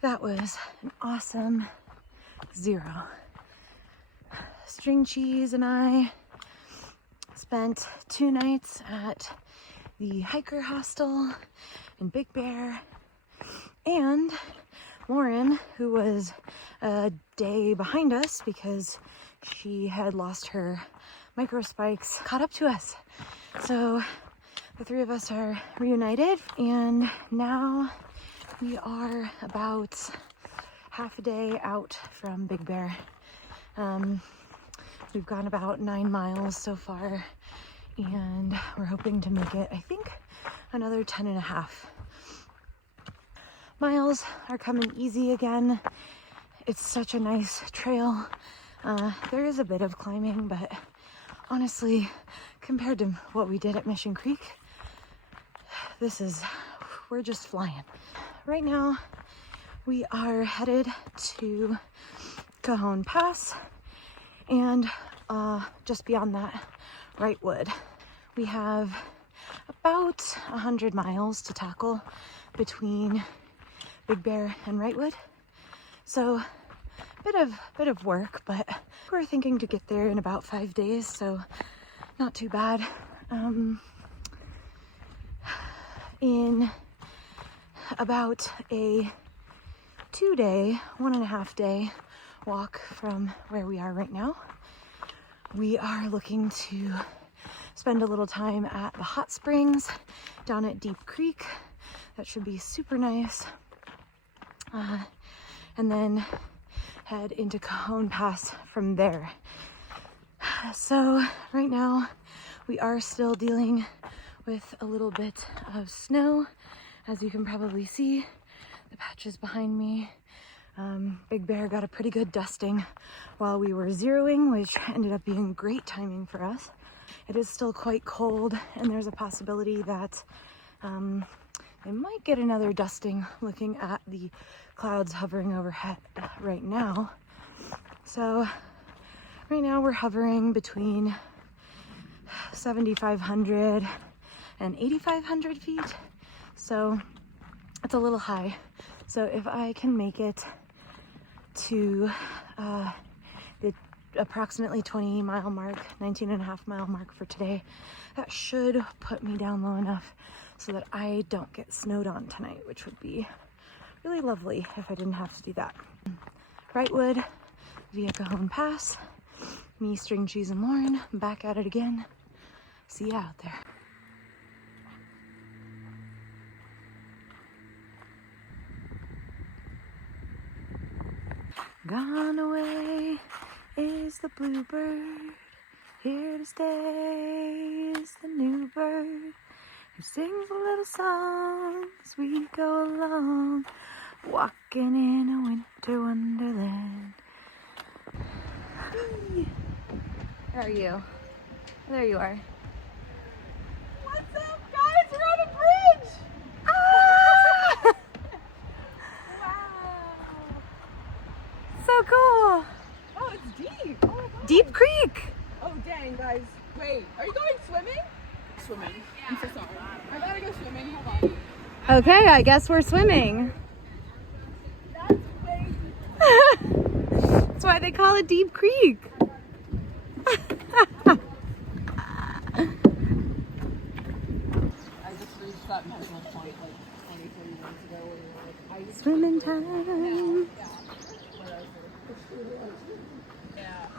that was an awesome 0. String Cheese and I spent 2 nights at the hiker hostel in Big Bear, and Lauren, who was a day behind us because she had lost her micro spikes, caught up to us. So the 3 of us are reunited, and now we are about half a day out from Big Bear. We've gone about 9 miles so far, and we're hoping to make it, I think, another 10.5 miles are coming easy again. It's such a nice trail. There is a bit of climbing, but honestly, compared to what we did at Mission Creek, we're just flying. Right now, we are headed to Cajon Pass, and just beyond that, Wrightwood. We have about 100 miles to tackle between Big Bear and Wrightwood. So bit of work, but we're thinking to get there in about 5 days, so not too bad. In about a 2-day, 1.5 day walk from where we are right now, we are looking to spend a little time at the hot springs down at Deep Creek. That should be super nice. And then head into Cajon Pass from there. So right now we are still dealing with a little bit of snow. As you can probably see, the patches behind me. Big Bear got a pretty good dusting while we were zeroing, which ended up being great timing for us. It is still quite cold, and there's a possibility that I might get another dusting looking at the clouds hovering overhead right now. So right now we're hovering between 7,500 and 8,500 feet. So it's a little high. So if I can make it to the approximately 20-mile mark, 19.5-mile mark for today, that should put me down low enough so that I don't get snowed on tonight, which would be really lovely if I didn't have to do that. Wrightwood via Cajon Pass. Me, String Cheese, and Lauren back at it again. See you out there. Gone away is the bluebird, here to stay is the new bird, who sings a little song as we go along, walking in a winter wonderland. Where are you? There you are. What's up, guys? We're on a bridge! Ah! Wow! So cool! Oh, it's deep! Oh my god! Deep Creek! Oh, dang, guys. Wait, are you going swimming? Swimming. I'm so sorry. I gotta go swimming. Hold on. Okay, I guess we're swimming. That's way deeper. That's why they call it Deep Creek. I just reached that mental point like 20, 30 minutes ago where you're like, Swimming time.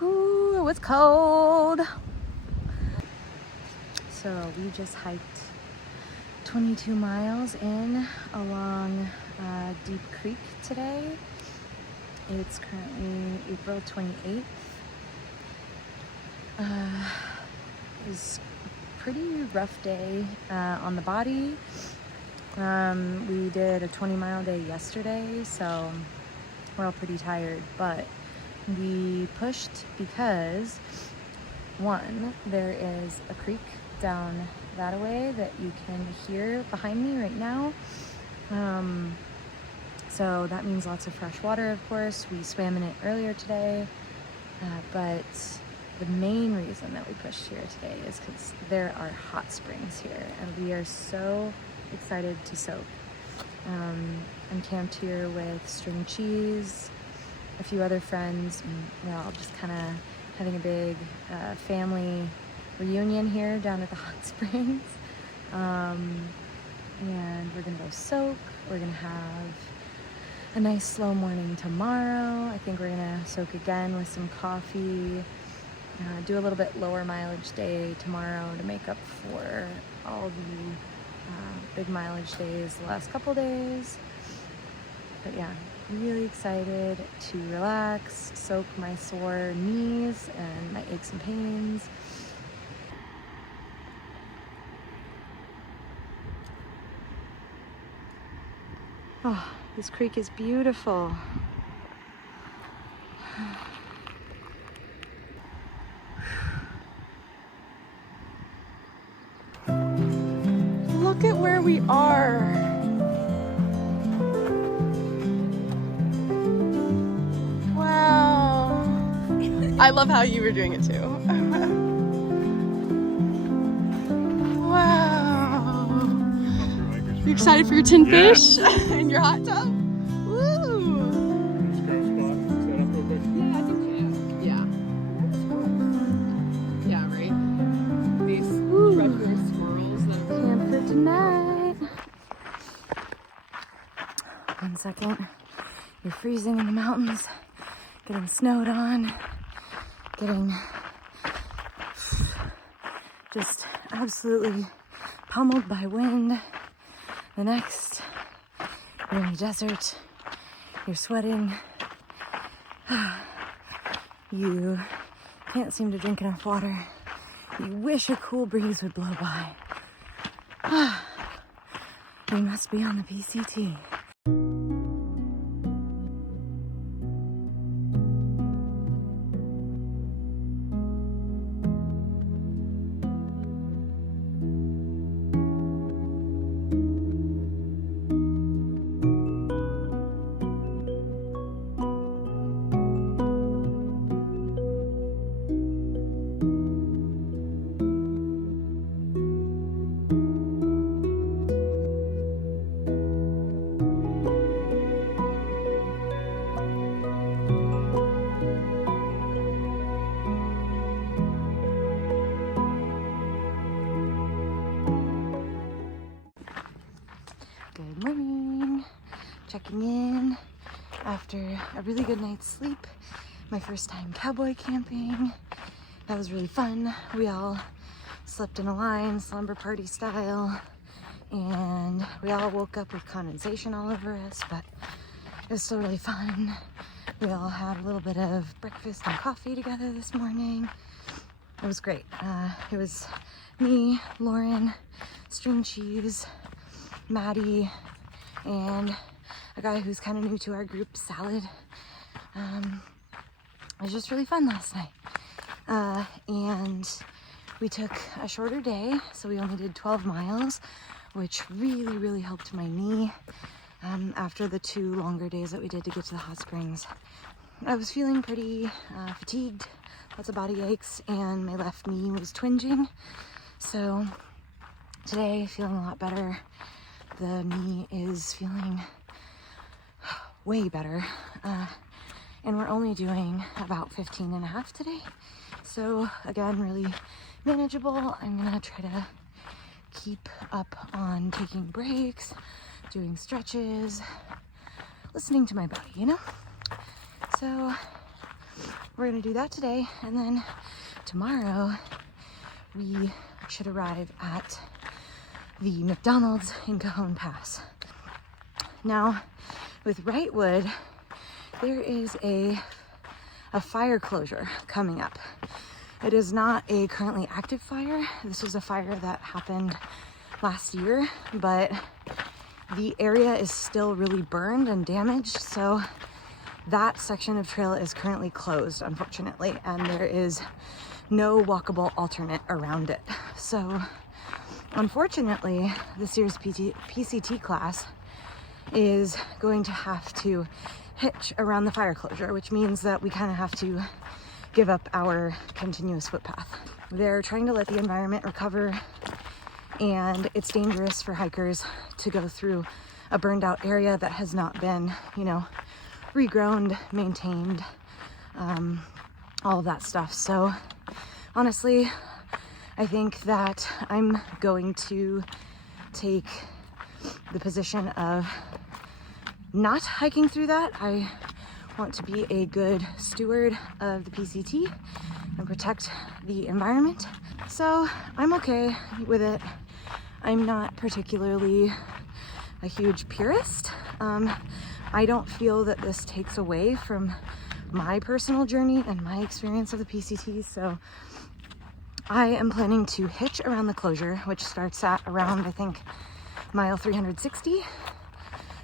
Ooh, it was cold. So we just hiked 22 miles in along Deep Creek today. It's currently April 28th. It was a pretty rough day on the body. We did a 20-mile day yesterday, so we're all pretty tired, but we pushed because, one, there is a creek down that way that you can hear behind me right now. So that means lots of fresh water, of course. We swam in it earlier today, but the main reason that we pushed here today is because there are hot springs here, and we are so excited to soak. I'm camped here with String Cheese, a few other friends, and we're all just kind of having a big family reunion here down at the hot springs. And we're gonna go soak. We're gonna have a nice slow morning tomorrow. I think we're gonna soak again with some coffee. Do a little bit lower mileage day tomorrow to make up for all the big mileage days the last couple days. But yeah, really excited to relax, soak my sore knees and my aches and pains. Oh, this creek is beautiful. Look at where we are. Wow. I love how you were doing it too. Wow. You excited for your tin fish and your hot tub? Woo. Yeah, I think so. Yeah. Yeah, right? These treacherous squirrels that are Camp for tonight. 1 second. You're freezing in the mountains, getting snowed on, getting just absolutely pummeled by wind. The next, you're in the desert, you're sweating, you can't seem to drink enough water, you wish a cool breeze would blow by. You must be on the PCT. Good morning. Checking in after a really good night's sleep. My first time cowboy camping. That was really fun. We all slept in a line, slumber party style, and we all woke up with condensation all over us, but it was still really fun. We all had a little bit of breakfast and coffee together this morning. It was great. It was me, Lauren, String Cheese, Maddie, and a guy who's kind of new to our group, Salad. It was just really fun last night. And we took a shorter day, so we only did 12 miles, which really helped my knee after the 2 longer days that we did to get to the hot springs. I was feeling pretty fatigued, lots of body aches, and my left knee was twinging. So today, feeling a lot better. The knee is feeling way better. And we're only doing about 15.5 today. So again, really manageable. I'm gonna try to keep up on taking breaks, doing stretches, listening to my body, you know? So we're gonna do that today, and then tomorrow we should arrive at the McDonald's in Cajon Pass. Now, with Wrightwood, there is a fire closure coming up. It is not a currently active fire. This was a fire that happened last year, but the area is still really burned and damaged, so that section of trail is currently closed, unfortunately, and there is no walkable alternate around it. So unfortunately, this year's PCT class is going to have to hitch around the fire closure, which means that we kind of have to give up our continuous footpath. They're trying to let the environment recover, and it's dangerous for hikers to go through a burned out area that has not been, you know, regrown, maintained, all of that stuff. So honestly, I think that I'm going to take the position of not hiking through that. I want to be a good steward of the PCT and protect the environment. So I'm okay with it. I'm not particularly a huge purist. I don't feel that this takes away from my personal journey and my experience of the PCT. So I am planning to hitch around the closure, which starts at around, I think, mile 360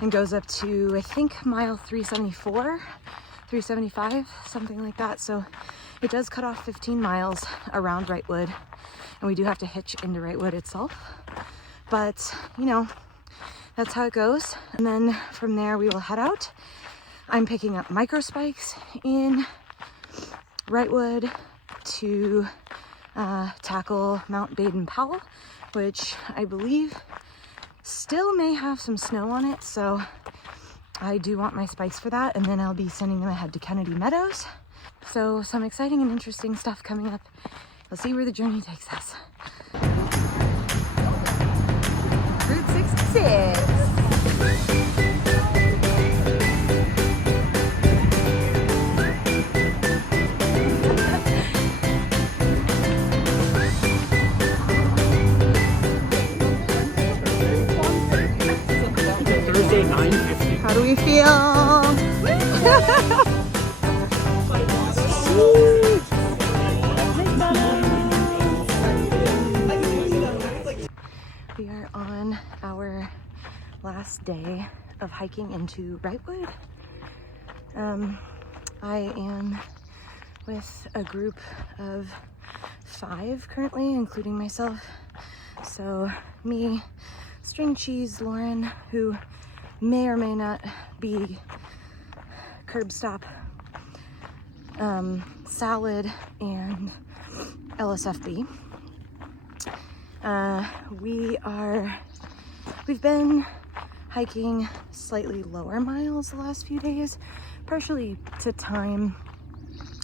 and goes up to, I think, mile 374, 375, something like that. So it does cut off 15 miles around Wrightwood, and we do have to hitch into Wrightwood itself. But, you know, that's how it goes. And then from there we will head out. I'm picking up micro spikes in Wrightwood to tackle Mount Baden-Powell, which I believe still may have some snow on it. So I do want my spikes for that. And then I'll be sending them ahead to Kennedy Meadows. So some exciting and interesting stuff coming up. We'll see where the journey takes us. Route 66. Thursday, 9:50. How do we feel? We are on our last day of hiking into Wrightwood. I am with a group of 5 currently, including myself. So me, String Cheese, Lauren, who may or may not be curb stop, Salad, and LSFB. We've been hiking slightly lower miles the last few days, partially to time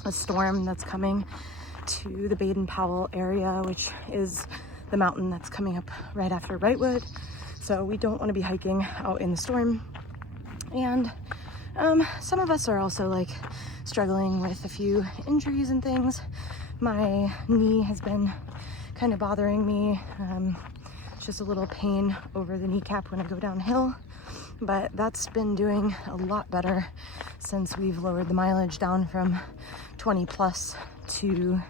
a storm that's coming to the Baden-Powell area, which is the mountain that's coming up right after Wrightwood. So we don't want to be hiking out in the storm. And some of us are also like struggling with a few injuries and things. My knee has been kind of bothering me. It's just a little pain over the kneecap when I go downhill, but that's been doing a lot better since we've lowered the mileage down from 20 plus to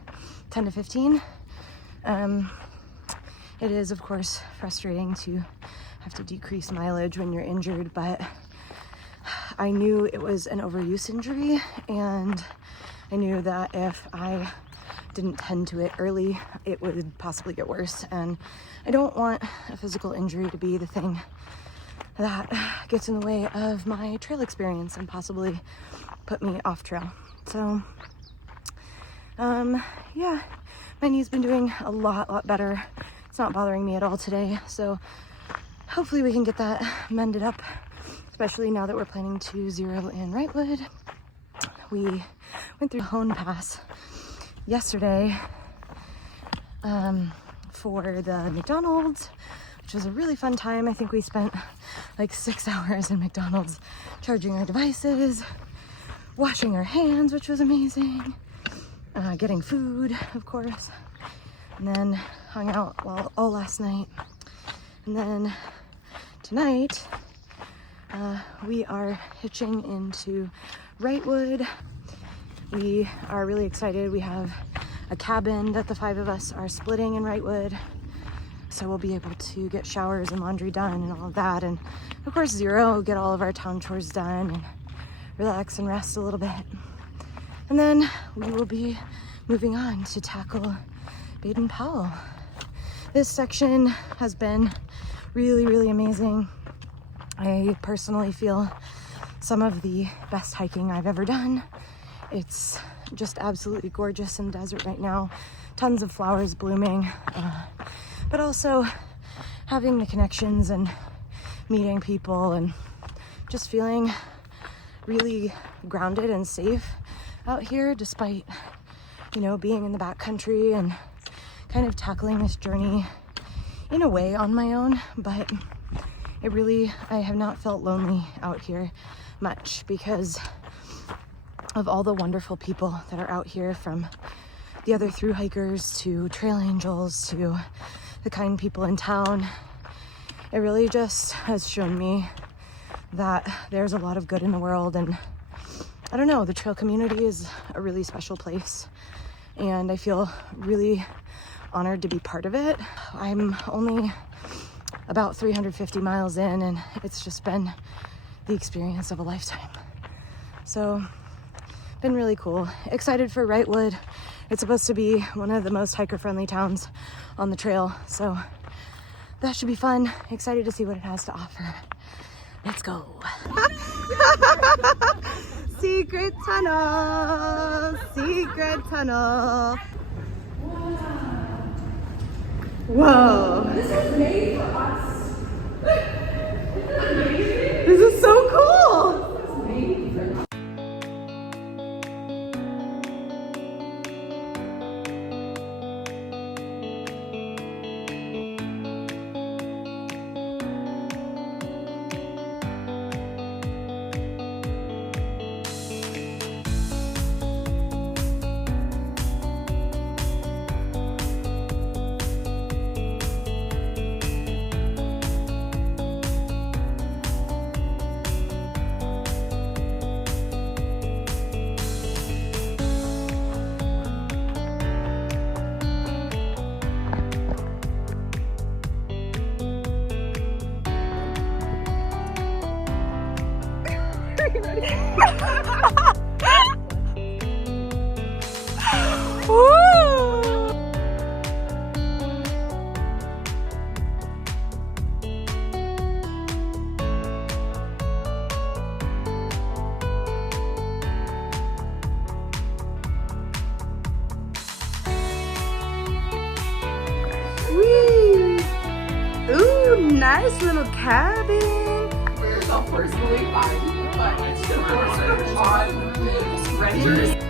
10 to 15. It is, of course, frustrating to have to decrease mileage when you're injured, but I knew it was an overuse injury, and I knew that if I didn't tend to it early, it would possibly get worse. And I don't want a physical injury to be the thing that gets in the way of my trail experience and possibly put me off trail. So, yeah, my knee's been doing a lot better. It's not bothering me at all today. So hopefully we can get that mended up, especially now that we're planning to zero in Wrightwood. We went through Hone Pass yesterday for the McDonald's, which was a really fun time. I think we spent like 6 hours in McDonald's charging our devices, washing our hands, which was amazing, getting food, of course, and then hung out all last night. And then tonight we are hitching into Wrightwood. We are really excited. We have a cabin that the 5 of us are splitting in Wrightwood, so we'll be able to get showers and laundry done and all of that, and of course zero, get all of our town chores done and relax and rest a little bit. And then we will be moving on to tackle Baden-Powell. This section has been really amazing. I personally feel some of the best hiking I've ever done. It's just absolutely gorgeous in the desert right now. Tons of flowers blooming, but also having the connections and meeting people and just feeling really grounded and safe out here, despite, you know, being in the backcountry and kind of tackling this journey in a way on my own. But I have not felt lonely out here much because of all the wonderful people that are out here, from the other thru hikers to trail angels to the kind people in town. It really just has shown me that there's a lot of good in the world, and I don't know, the trail community is a really special place, and I feel really honored to be part of it. I'm only about 350 miles in, and it's just been the experience of a lifetime. So, been really cool. Excited for Wrightwood. It's supposed to be one of the most hiker-friendly towns on the trail, so that should be fun. Excited to see what it has to offer. Let's go. Secret tunnel, secret tunnel. Whoa. This was made for us. This is so cool. Ooh, nice little cabin. For yourself personally, fine. But it's still on strangers.